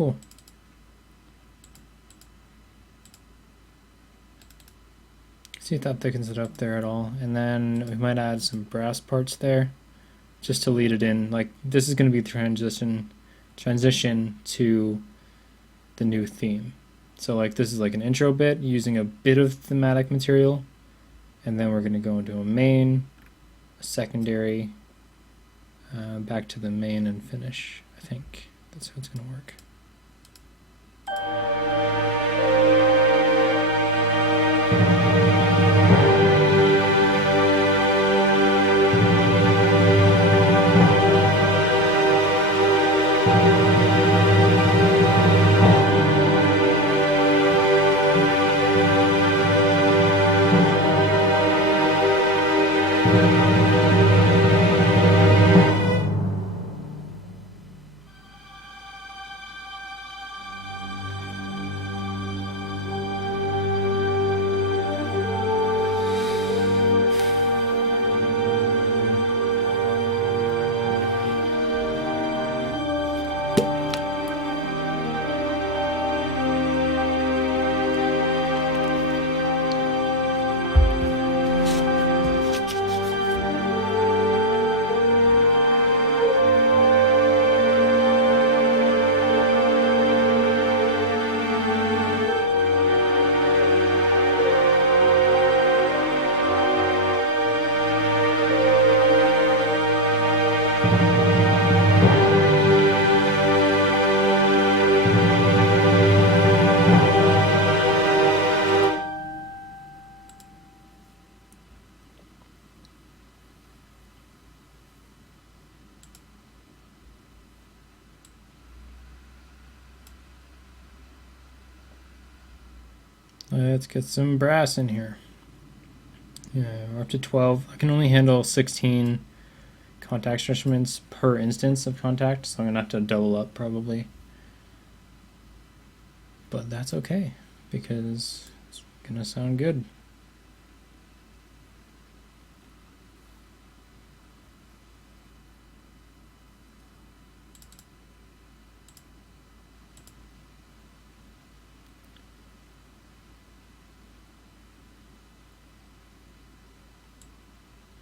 cool. See if that thickens it up there at all. And then we might add some brass parts there just to lead it in. Like this is going to be the transition to the new theme. So like this is like an intro bit using a bit of thematic material, and then we're going to go into a main, a secondary, back to the main and finish. I think that's how it's going to work. Let's get some brass in here. Yeah, we're up to 12. I can only handle 16 contact instruments per instance of contact, so I'm gonna have to double up probably. But that's okay, because it's gonna sound good.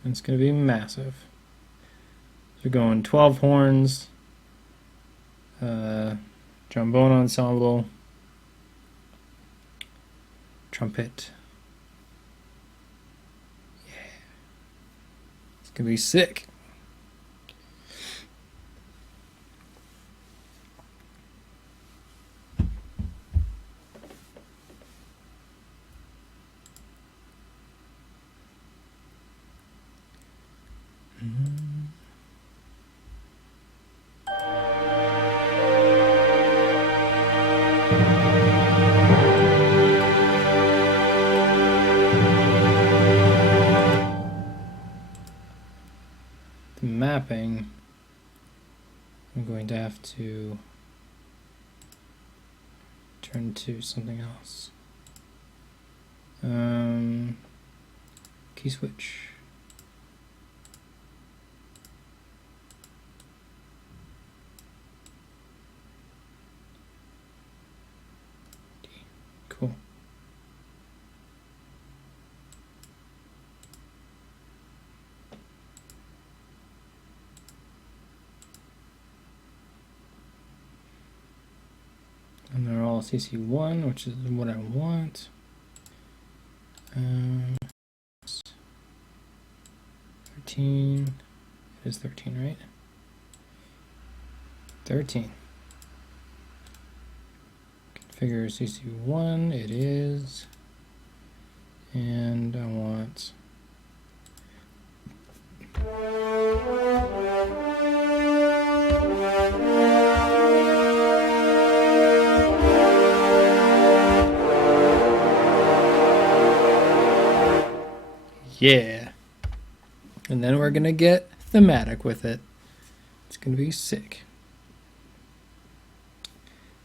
And it's gonna be massive. We're going 12 horns, trombone ensemble, trumpet. Yeah. It's gonna be sick. The mapping, I'm going to have to turn to something else. Key switch. Cool. And they're all CC1, which is what I want. 13. It is 13, right? 13. Configure CC1, it is. And I want yeah. And then we're gonna get thematic with it. It's gonna be sick.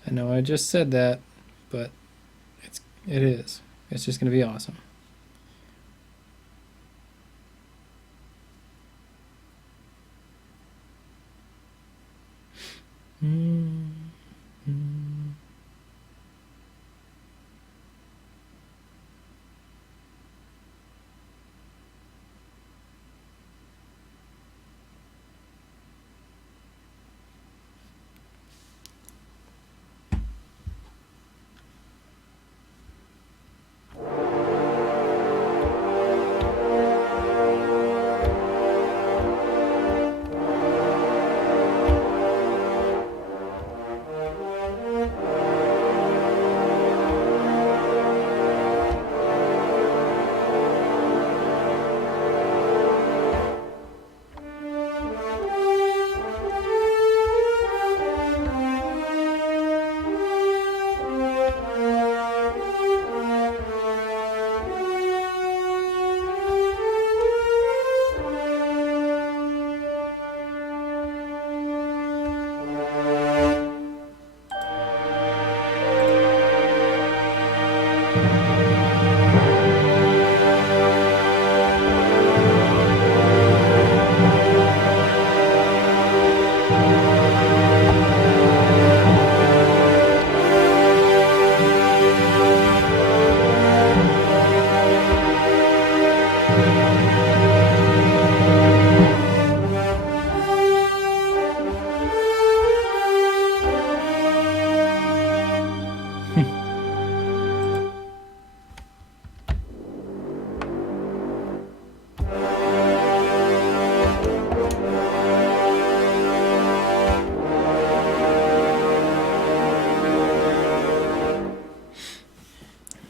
I know I just said that, but it is. It's just gonna be awesome. Mm-hmm.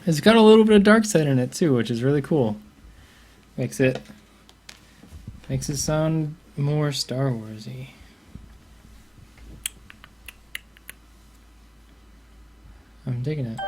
It's got a little bit of dark side in it too, which is really cool. Makes it sound more Star Warsy. I'm digging it.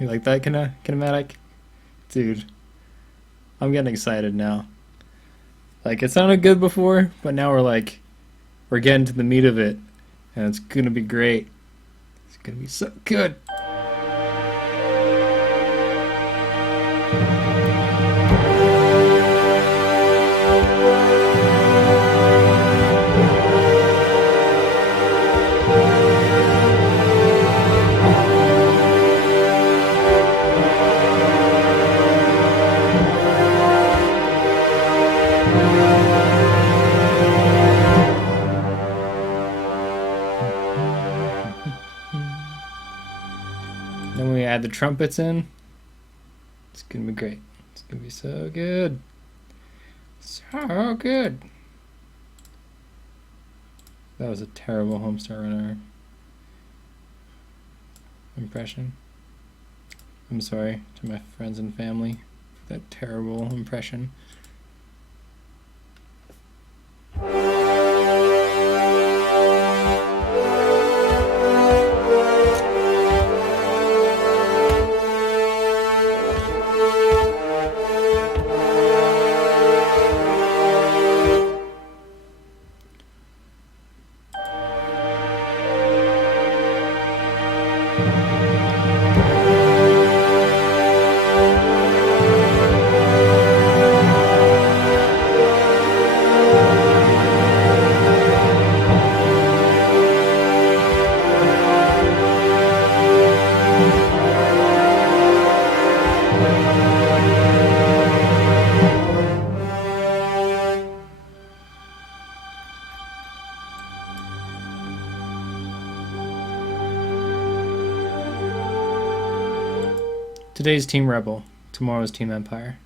You like that kinematic? Dude, I'm getting excited now. Like, it sounded good before, but now we're getting to the meat of it, and it's gonna be great. It's gonna be so good. Then we add the trumpets in. It's gonna be great. It's gonna be so good. So good. That was a terrible Homestar Runner impression. I'm sorry to my friends and family for that terrible impression. Today's Team Rebel, tomorrow's Team Empire.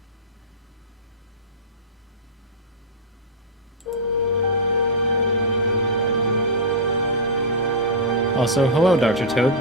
Also, hello, Dr. Toad.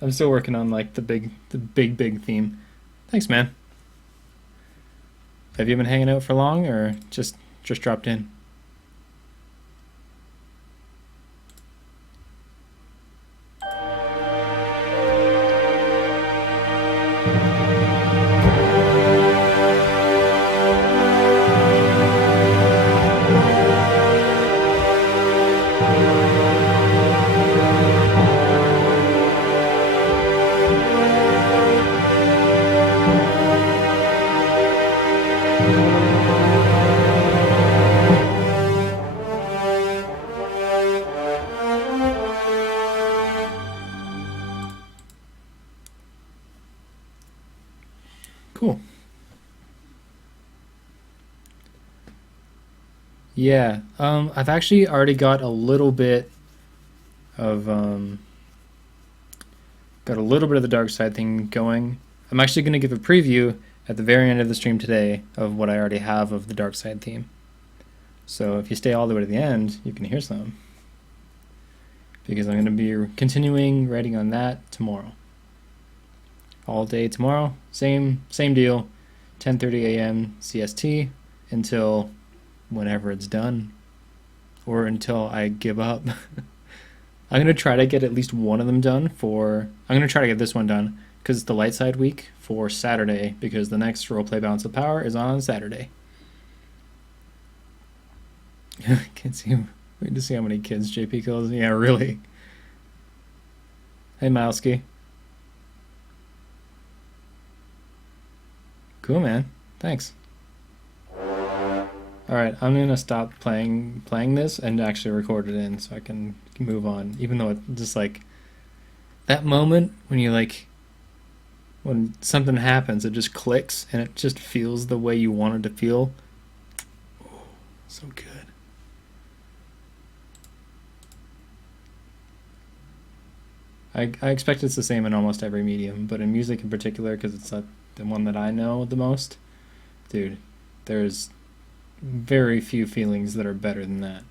I'm still working on like the big theme. Thanks, man. Have you been hanging out for long, or just dropped in? Cool. Yeah, I've actually already got a little bit of the dark side thing going. I'm actually going to give a preview at the very end of the stream today of what I already have of the dark side theme. So if you stay all the way to the end, you can hear some. Because I'm going to be continuing writing on that tomorrow. All day tomorrow, same deal, 10:30 a.m. CST until whenever it's done, or until I give up. I'm gonna try to get at least one of them done for. I'm gonna try to get this one done because it's the light side week for Saturday. Because the next roleplay Balance of Power is on Saturday. Can't see. Wait to see how many kids JP kills. Yeah, really. Hey, Milesky. Cool, man. Thanks. All right, I'm gonna stop playing this and actually record it in so I can move on. Even though it's just like that moment when you when something happens, it just clicks and it just feels the way you want it to feel. Oh, so good. I expect it's the same in almost every medium, but in music in particular, because it's the one that I know the most, dude, there's very few feelings that are better than that.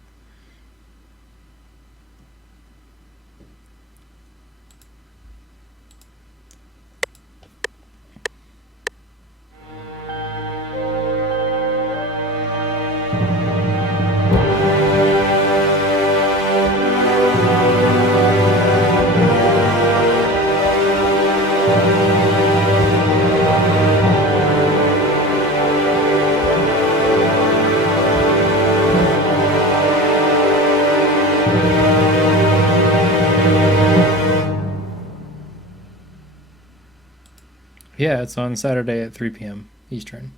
Yeah, it's on Saturday at 3 p.m. Eastern.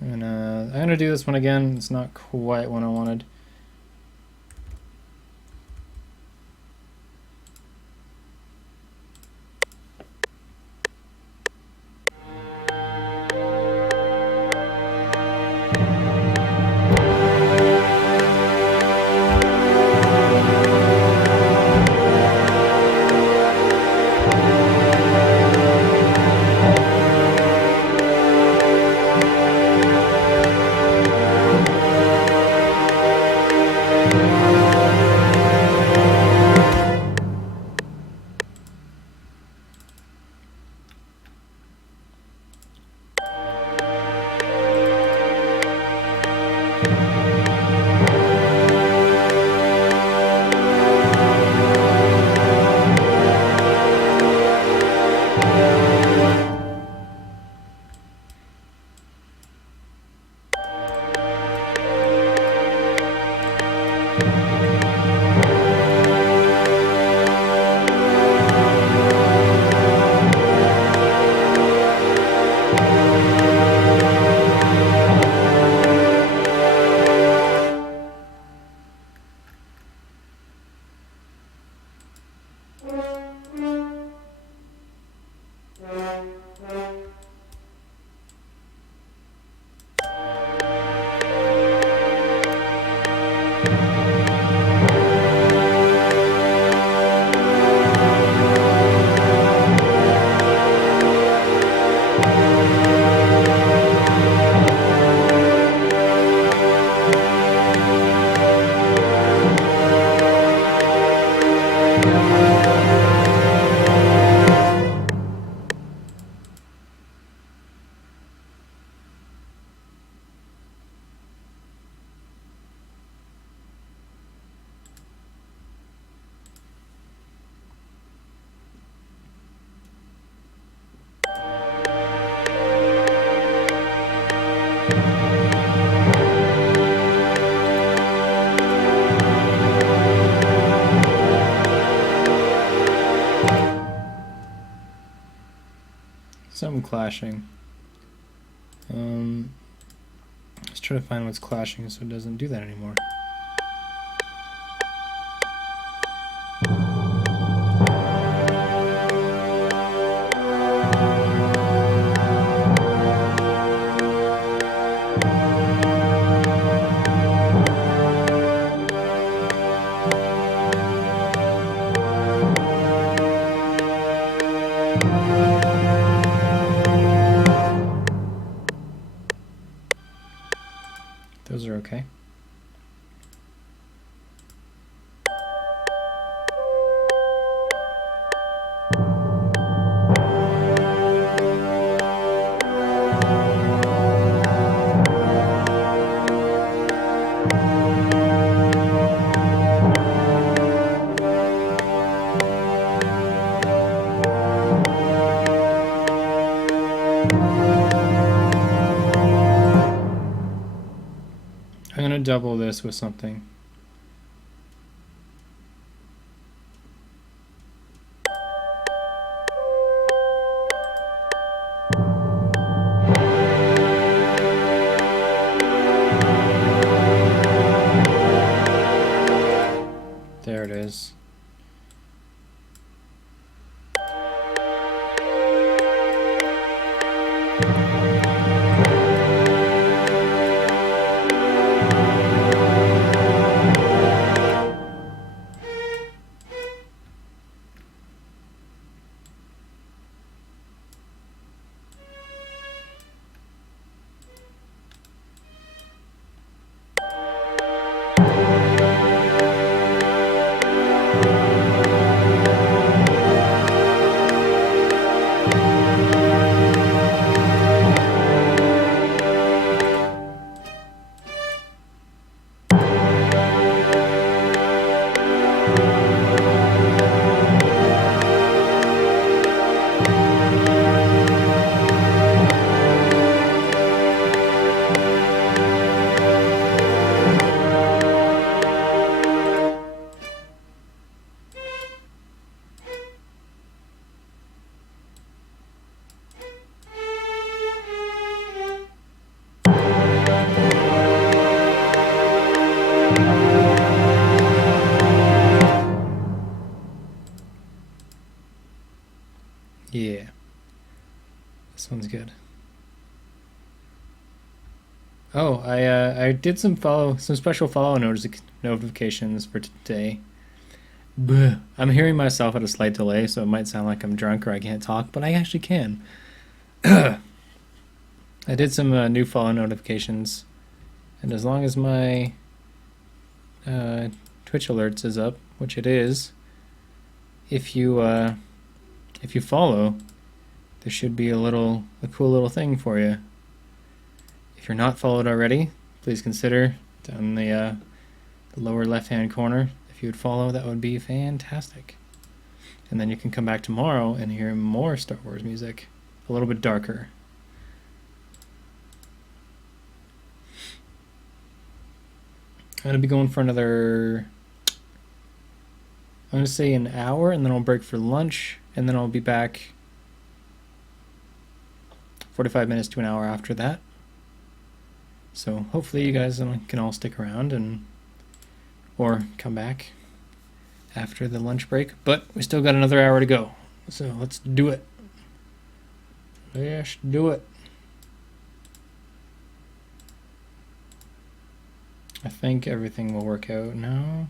And I'm going to do this one again. It's not quite what I wanted. Something clashing. Let's try to find what's clashing so it doesn't do that anymore. okay. I'm going to double this with something. There it is. Yeah, this one's good. Oh, I did some special follow notifications for today. Bleh. I'm hearing myself at a slight delay, so it might sound like I'm drunk or I can't talk, but I actually can. I did some new follow notifications, and as long as my Twitch alerts is up, which it is, if you follow, there should be a cool little thing for you. If you're not followed already, please consider down the lower left-hand corner. If you would follow, that would be fantastic. And then you can come back tomorrow and hear more Star Wars music, a little bit darker. I'm going to be going for another, I'm going to say an hour, and then I'll break for lunch, and then I'll be back 45 minutes to an hour after that. So hopefully you guys can all stick around or come back after the lunch break. But we still got another hour to go. So let's do it. Let's do it. I think everything will work out now.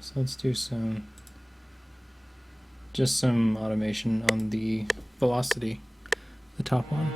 So let's do just some automation on the velocity, the top one.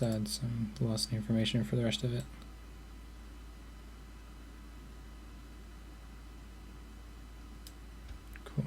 let's add some lesson information for the rest of it. Cool.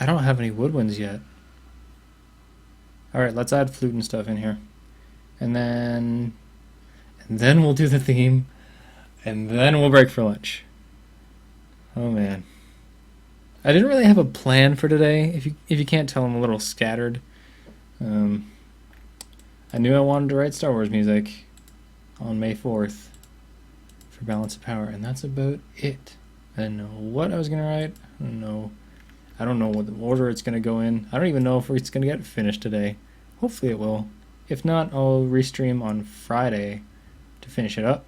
I don't have any woodwinds yet. Alright, let's add flute and stuff in here. And then we'll do the theme. And then we'll break for lunch. Oh man. I didn't really have a plan for today. If you can't tell, I'm a little scattered. I knew I wanted to write Star Wars music on May 4th for Balance of Power, and that's about it. I didn't know what I was going to write. I don't know what the order it's going to go in. I don't even know if it's going to get finished today. Hopefully it will. If not, I'll restream on Friday to finish it up.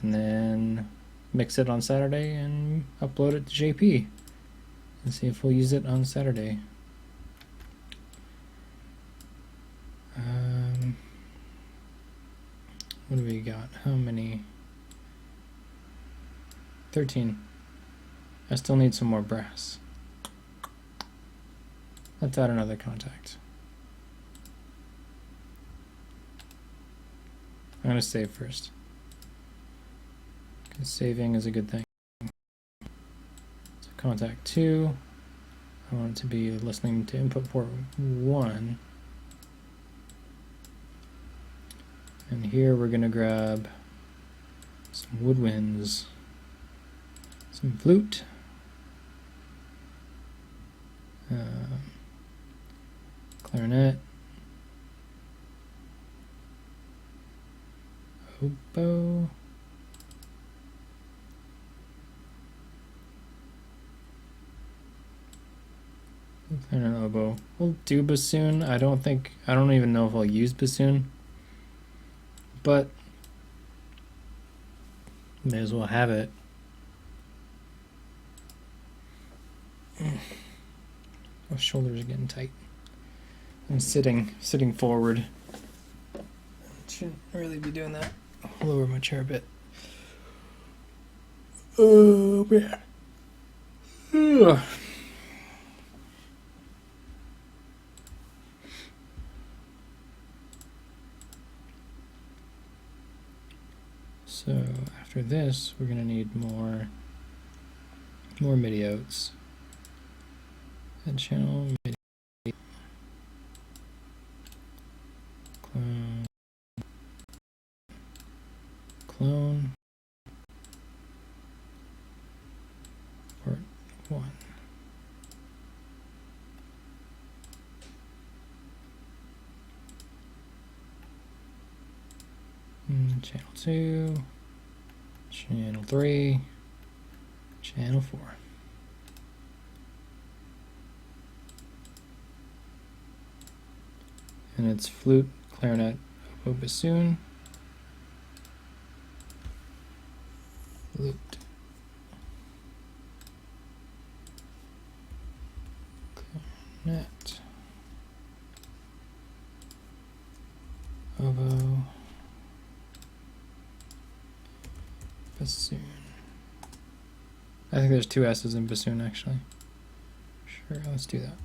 And then mix it on Saturday and upload it to JP. And see if we'll use it on Saturday. What do we got? How many? 13. I still need some more brass. Let's add another contact. I'm going to save first, because saving is a good thing. So contact 2, I want it to be listening to input port 1. And here we're going to grab some woodwinds, some flute, clarinet, oboe, clarinet, oboe. We'll do bassoon. I don't even know if I'll use bassoon, but may as well have it. My shoulders are getting tight. I'm sitting forward. Shouldn't really be doing that. I'll lower my chair a bit. Oh man. Ugh. So after this, we're gonna need more MIDI outs. Head channel MIDI. Clone port 1. Channel 2, channel 3, channel 4. And it's flute, clarinet, oboe, bassoon, flute, clarinet, oboe, bassoon. I think there's 2 S's in bassoon actually. Sure, let's do that.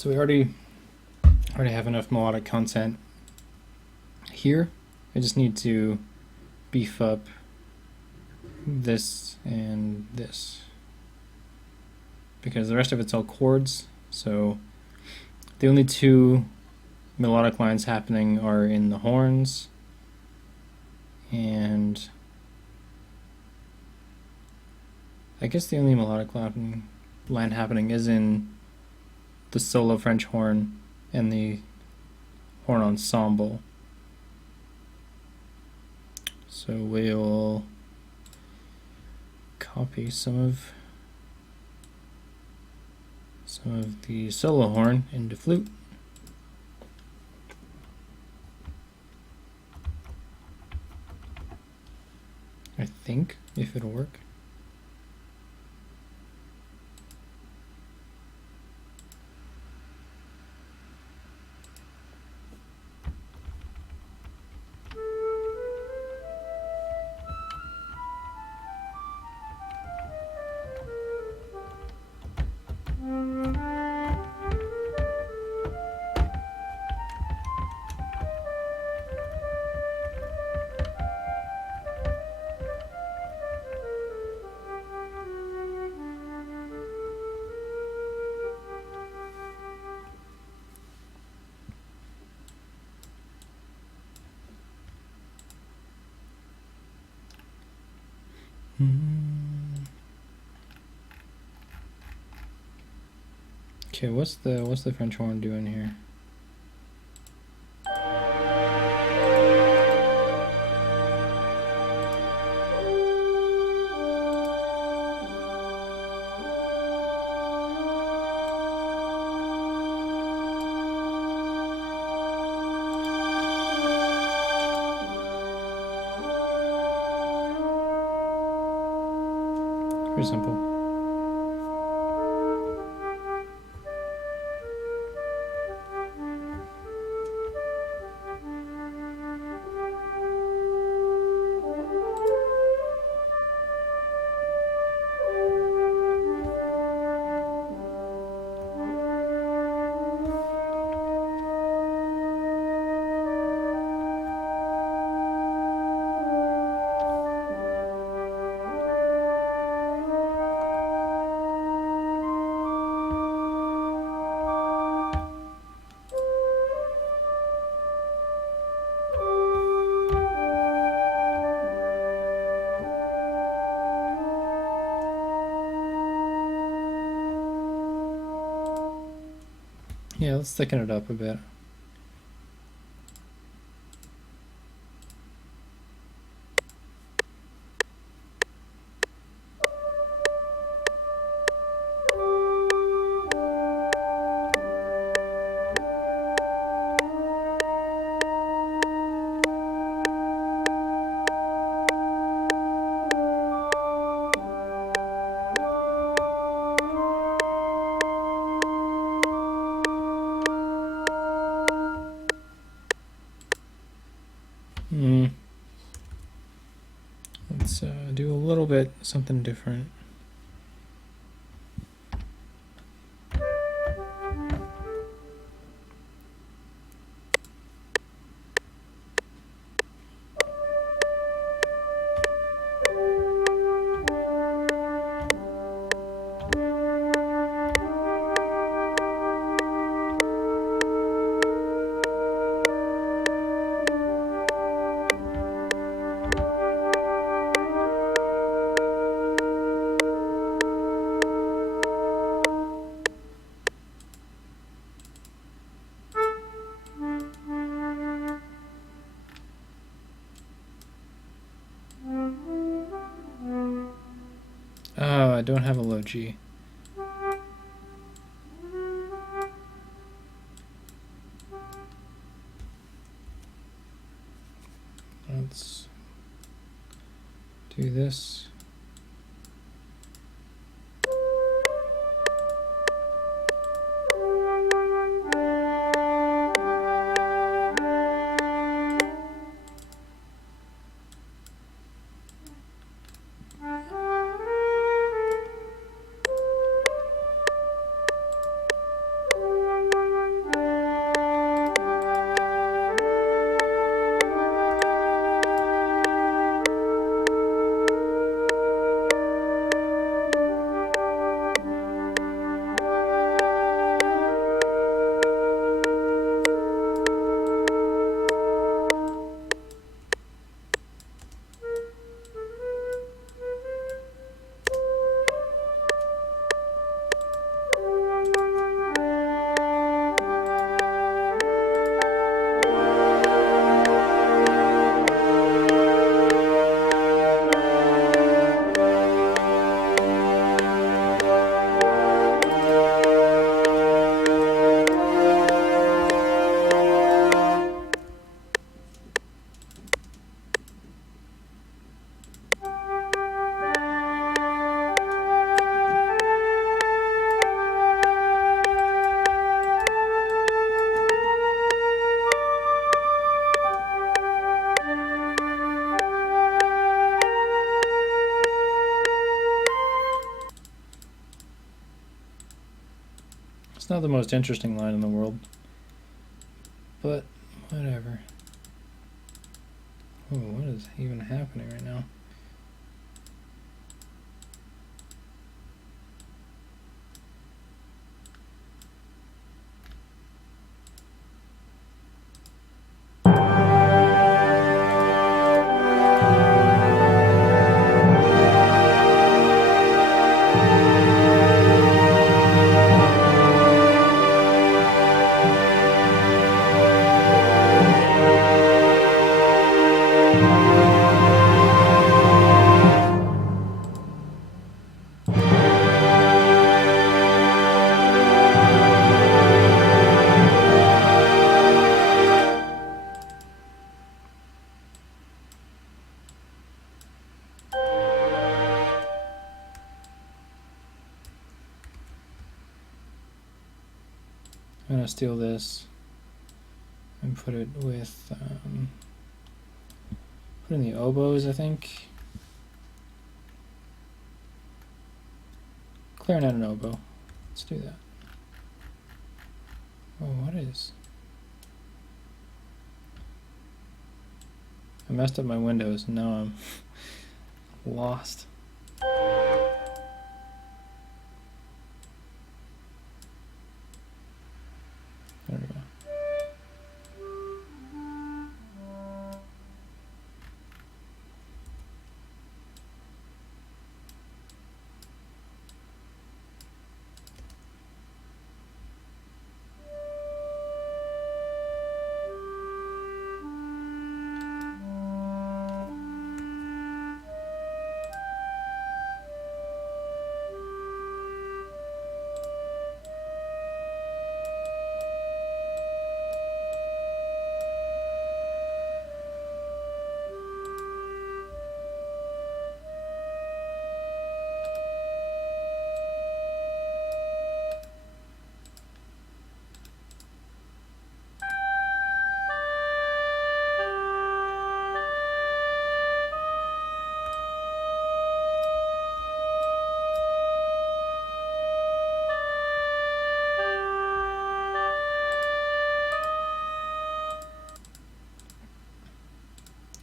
So we already have enough melodic content here. I just need to beef up this and this, because the rest of it's all chords. So the only two melodic lines happening are in the horns, and I guess the only melodic line happening is in the solo French horn and the horn ensemble. So we'll copy some of the solo horn into flute. I think, if it'll work. Okay, what's the French horn doing here? Pretty simple. Yeah, let's thicken it up a bit. Let's do a little bit something different. Oh, I don't have a low G. Let's do this. not the most interesting line in the world, but whatever. Oh, what is even happening right now? I'm gonna steal this and put it with put in the oboes, I think. Clarinet and oboe. Let's do that. Oh, what is? I messed up my windows and now I'm lost. There we go.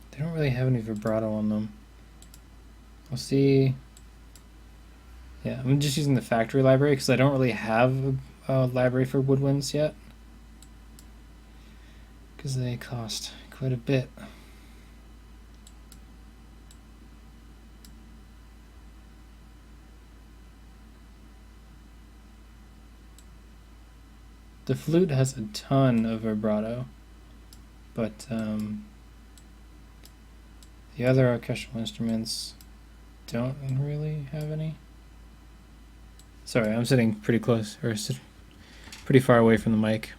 They don't really have any vibrato on them. We'll see. Yeah, I'm just using the factory library because I don't really have a library for woodwinds yet. Because they cost quite a bit. The flute has a ton of vibrato, but the other orchestral instruments don't really have any. Sorry, I'm sitting pretty close, or pretty far away from the mic.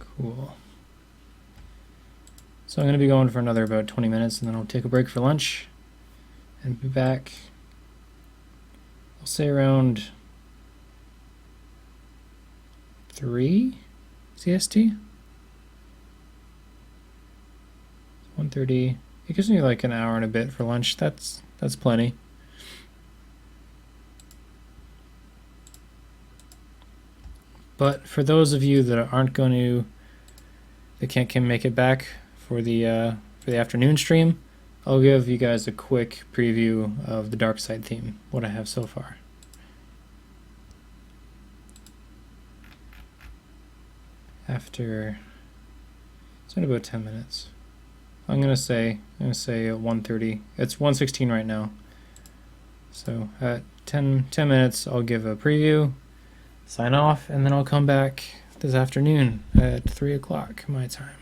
Cool. So I'm going to be going for another about 20 minutes, and then I'll take a break for lunch and be back. I'll say around 3 CST. 1:30. It gives me like an hour and a bit for lunch. That's plenty. But for those of you that aren't going to, that can't make it back for the afternoon stream, I'll give you guys a quick preview of the Dark Side theme, what I have so far. After, it's been about 10 minutes. I'm gonna say 1:30. It's 1:16 right now. So at 10 minutes, I'll give a preview, sign off, and then I'll come back this afternoon at 3 o'clock my time.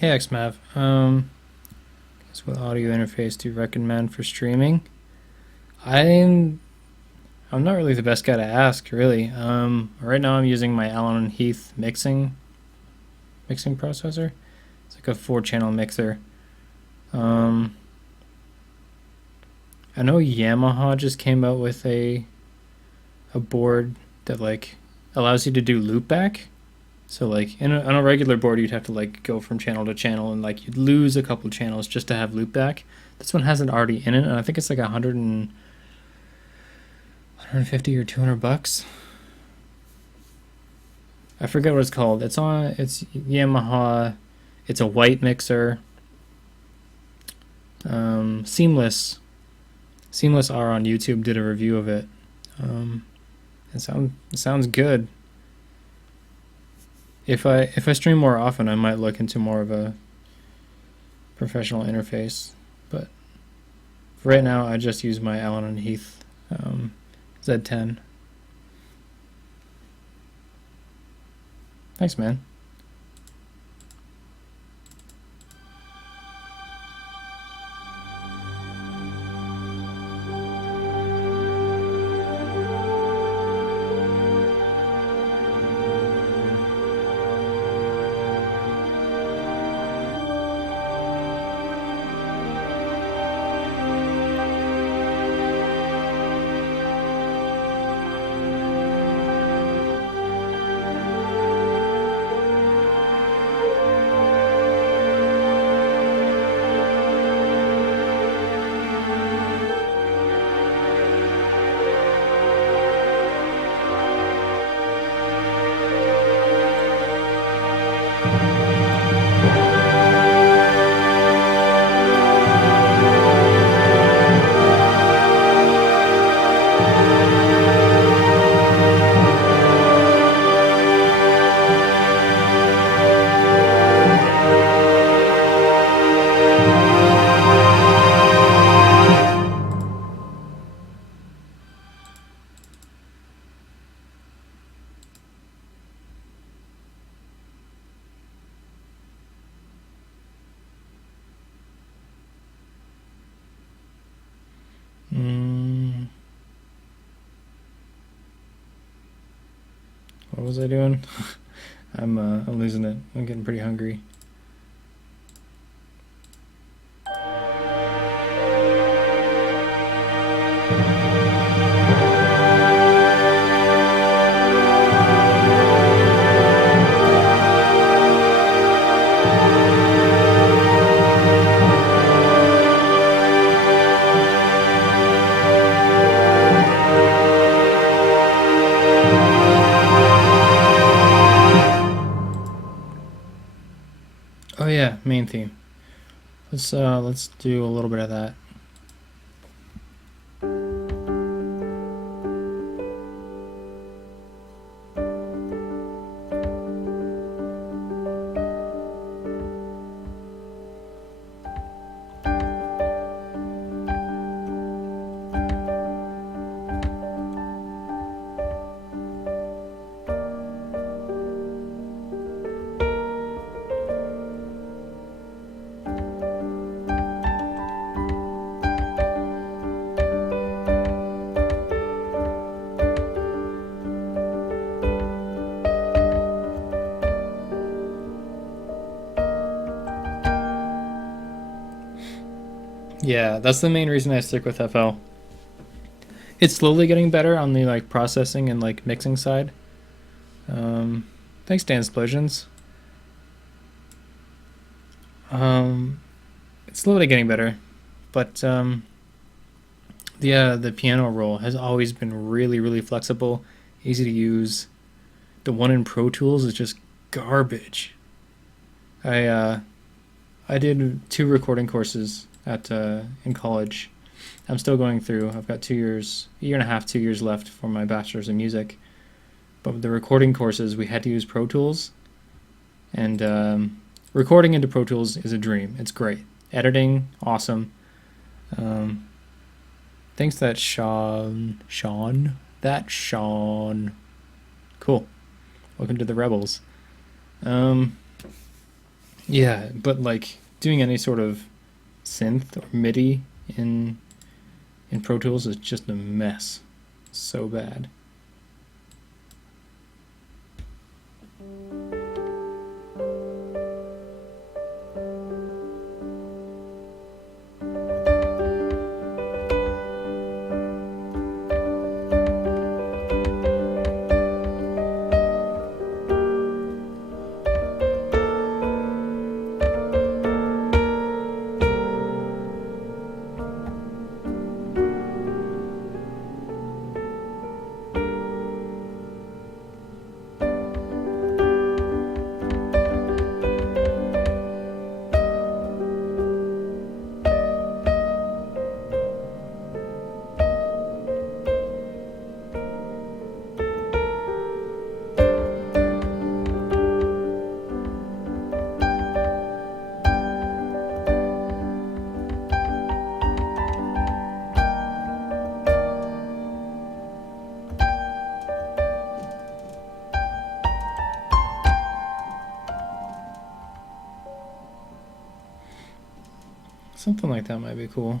Hey XMav, guess what audio interface do you recommend for streaming? I'm I'm not really the best guy to ask, really. Right now I'm using my Allen and Heath mixing processor. It's like a 4-channel mixer. Um, I know Yamaha just came out with a board that like allows you to do loopback. So like on a regular board, you'd have to like go from channel to channel, and like you'd lose a couple channels just to have loopback. This one has it already in it, and I think it's like 150 or $200. I forget what it's called. It's Yamaha. It's a white mixer. Seamless R on YouTube did a review of it. It sounds good. If I stream more often, I might look into more of a professional interface. But for right now, I just use my Allen and Heath Z10. Thanks, man. What was I doing? I'm losing it. I'm getting pretty hungry. Oh yeah, main theme. Let's do a little bit of that. Yeah, that's the main reason I stick with FL. It's slowly getting better on the like processing and like mixing side. Thanks, Dan Explosions. It's slowly getting better, but the piano roll has always been really flexible, easy to use. The one in Pro Tools is just garbage. I did 2 recording courses at in college. I'm still going through. I've got 2 years, a year and a half, 2 years left for my bachelor's in music. But with the recording courses, we had to use Pro Tools, and recording into Pro Tools is a dream. It's great. Editing, awesome. Thanks that Sean. Cool. Welcome to the Rebels. Yeah, but like doing any sort of synth or MIDI in Pro Tools is just a mess. So bad. Something like that might be cool.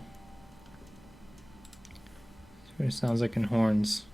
That's what it sounds like in horns.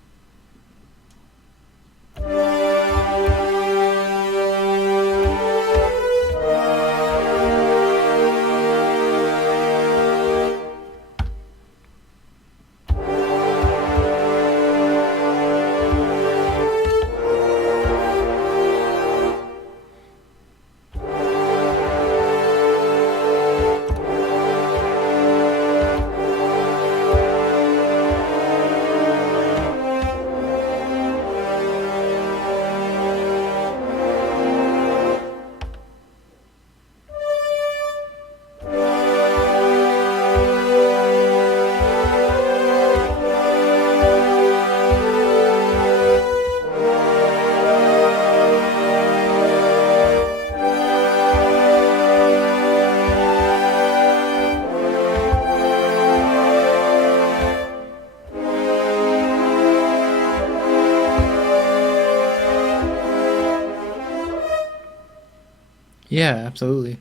Yeah, absolutely.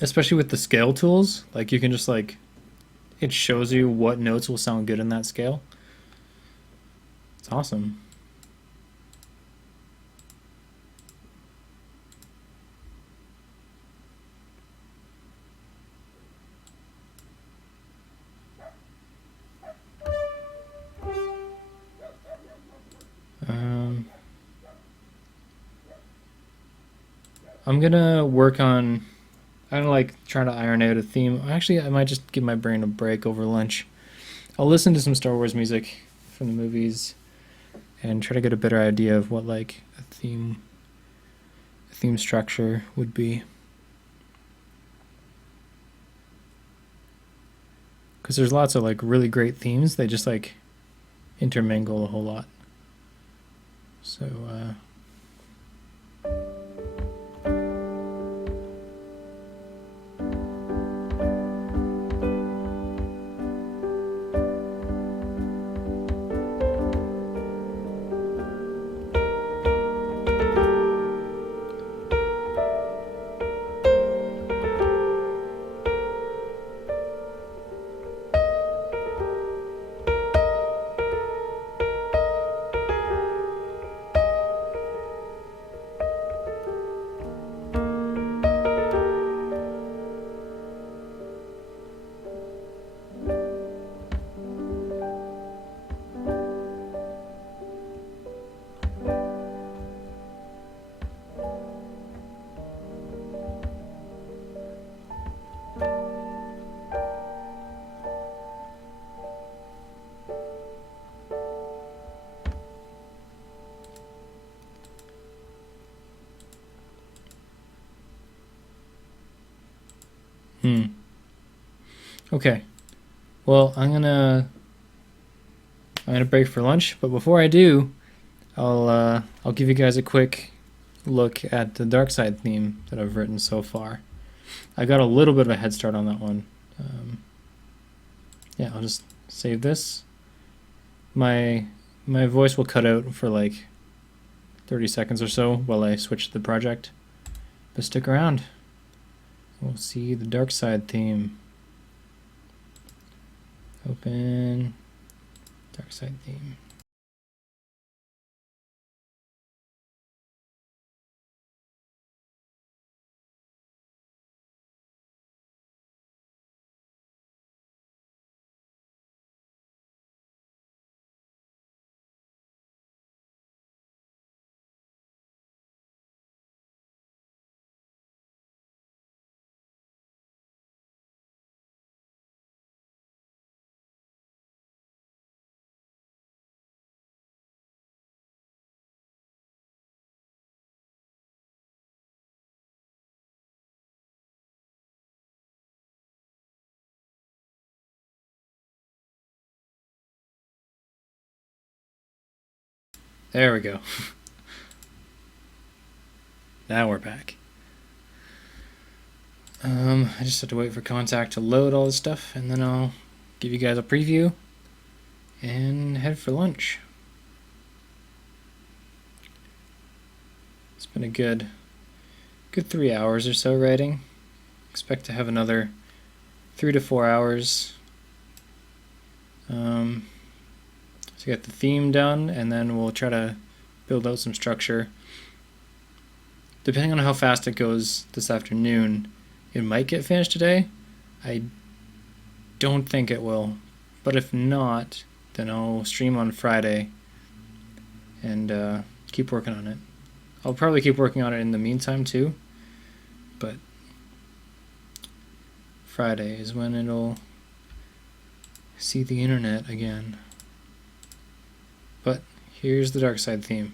Especially with the scale tools, like you can just like it shows you what notes will sound good in that scale. It's awesome. Um, I'm gonna work on. I'm gonna like try to iron out a theme. Actually, I might just give my brain a break over lunch. I'll listen to some Star Wars music from the movies and try to get a better idea of what like a theme structure would be. Because there's lots of like really great themes. They just like intermingle a whole lot. So hmm. Okay. Well, I'm gonna break for lunch, but before I do, I'll give you guys a quick look at the Dark Side theme that I've written so far. I got a little bit of a head start on that one. Yeah, I'll just save this. My voice will cut out for like 30 seconds or so while I switch the project. But stick around. We'll see the dark side theme. Open dark side theme. There we go. Now we're back. I just have to wait for Contact to load all this stuff, and then I'll give you guys a preview and head for lunch. It's been a good 3 hours or so writing. Expect to have another 3 to 4 hours to get the theme done, and then we'll try to build out some structure. Depending on how fast it goes this afternoon, it might get finished today. I don't think it will, but if not, then I'll stream on Friday and keep working on it. I'll probably keep working on it in the meantime too, but Friday is when it'll see the internet again. But here's the dark side theme.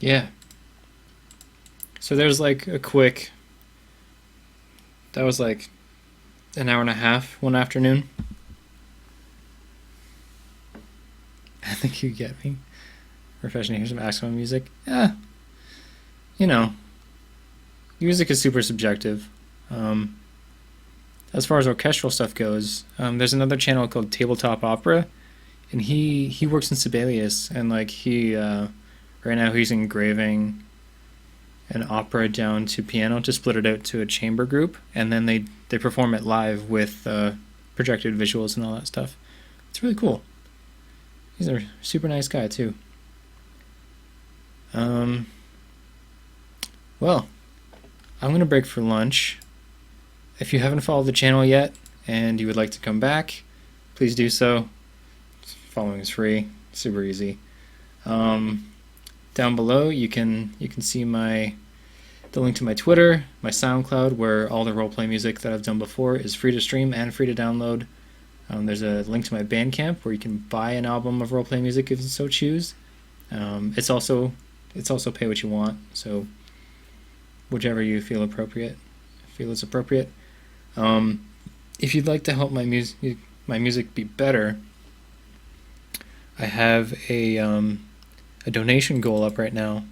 Yeah. So there's like a quick, that was like an hour and a half one afternoon. I think you get me. Refreshing to hear some Axon music. Yeah. You know, music is super subjective. Um, as far as orchestral stuff goes, there's another channel called Tabletop Opera, and he works in Sibelius, and like he right now he's engraving an opera down to piano to split it out to a chamber group, and then they perform it live with projected visuals and all that stuff. It's really cool. He's a super nice guy too. Well, I'm gonna break for lunch. If you haven't followed the channel yet and you would like to come back, please do so. Following is free, super easy. Down below you can see the link to my Twitter, my SoundCloud, where all the roleplay music that I've done before is free to stream and free to download. There's a link to my Bandcamp where you can buy an album of roleplay music if you so choose. It's also pay what you want, so whichever you feel is appropriate. If you'd like to help my music be better, I have a donation goal up right now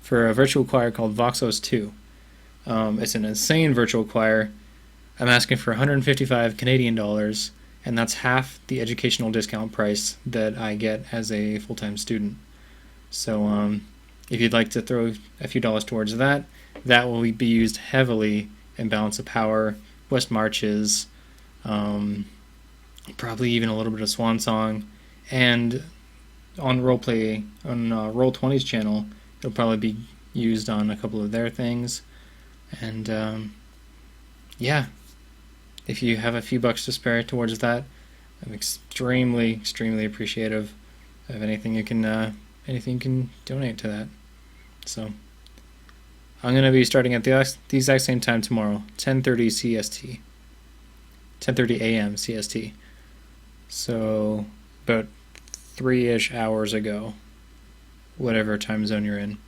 for a virtual choir called Voxos 2. It's an insane virtual choir. I'm asking for 155 Canadian dollars, and that's half the educational discount price that I get as a full-time student. So if you'd like to throw a few dollars towards that, that will be used heavily in Balance of Power, West Marches, probably even a little bit of Swan Song, and on Roll20's channel, it'll probably be used on a couple of their things. And yeah, if you have a few bucks to spare towards that, I'm extremely appreciative of anything you can donate to that. So I'm gonna be starting at the exact same time tomorrow, 10:30 CST, 10:30 a.m. CST. So about 3-ish hours ago, whatever time zone you're in.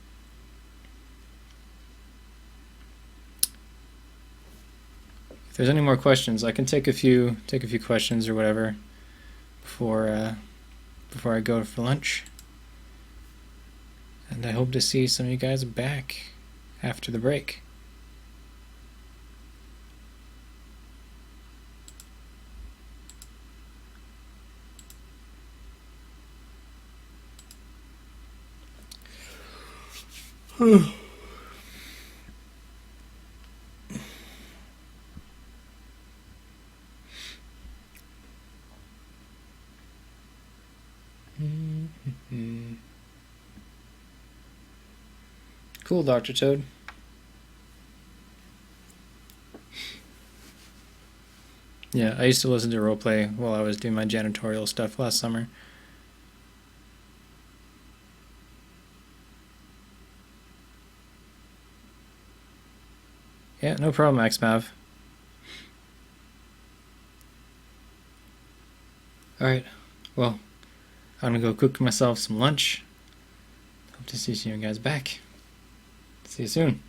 If there's any more questions, I can take a few questions or whatever before I go for lunch. And I hope to see some of you guys back after the break. Cool, Dr. Toad. Yeah, I used to listen to roleplay while I was doing my janitorial stuff last summer. Yeah, no problem, XMav. Alright, well, I'm gonna go cook myself some lunch. Hope to see you guys back. See you soon.